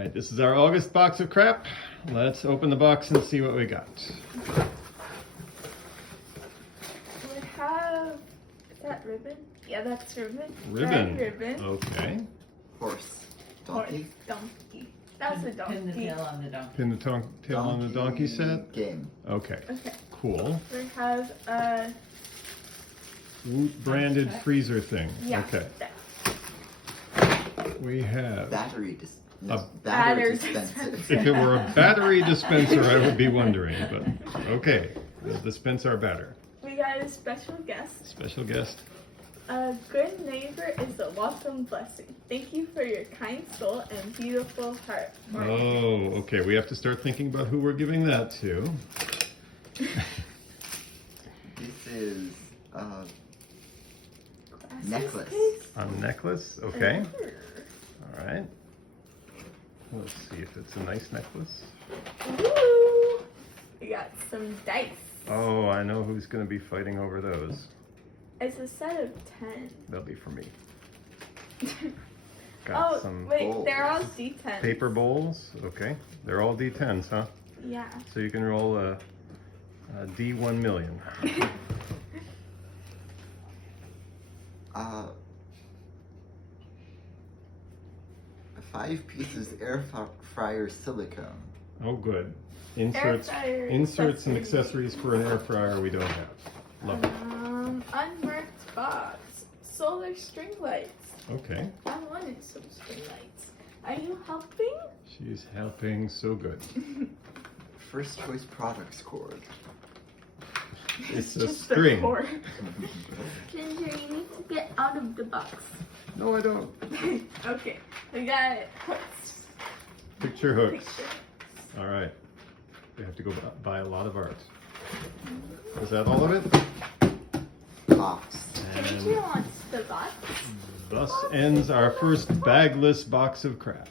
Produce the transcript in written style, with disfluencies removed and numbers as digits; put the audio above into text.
right, this is our August box of crap. Let's open the box and see what we got. We have, is that ribbon? Yeah, that's ribbon. Ribbon. Red ribbon. Okay. Horse. Horse, Donkey. donkey. That's a donkey. Pin the tail on the donkey. Pin the tail on the donkey set. Game. Okay. Okay. Cool. We have a Woot branded Okay. freezer thing. yeah. Okay. that- We have. Battery A battery battery dispenser. If it were a battery dispenser, I would be wondering, but okay. We'll dispense our batter. We got a special guest. Special guest. A good neighbor is a welcome blessing. Thank you for your kind soul and beautiful heart. Oh, okay. We have to start thinking about who we're giving that to. This is a Glasses necklace. case? A necklace. Okay. Ooh. All right. Let's see if it's a nice necklace. Ooh. We got some dice. Oh, I know who's going to be fighting over those. It's a set of 10. They'll be for me. Got Oh, some wait, bowls. they're all D10s. paper bowls. Okay. They're all D10s, huh? Yeah. So you can roll a D1 million. Uh, 5 pieces air fryer silicone. Oh, good. Inserts fryer and accessories. accessories for an air fryer we don't have. Love it. Unmarked box. Solar string lights. Okay. I wanted some string lights. Are you helping? She's helping so good. First choice products cord. It's a Just the string. cord. Ginger, you need to get out of the box. No, I don't. Okay, we got hooks. Picture hooks. Picture. All right. We have to go buy a lot of art. Is that all of it? Box. Ginger wants the box. Thus ends our first bagless box of crap.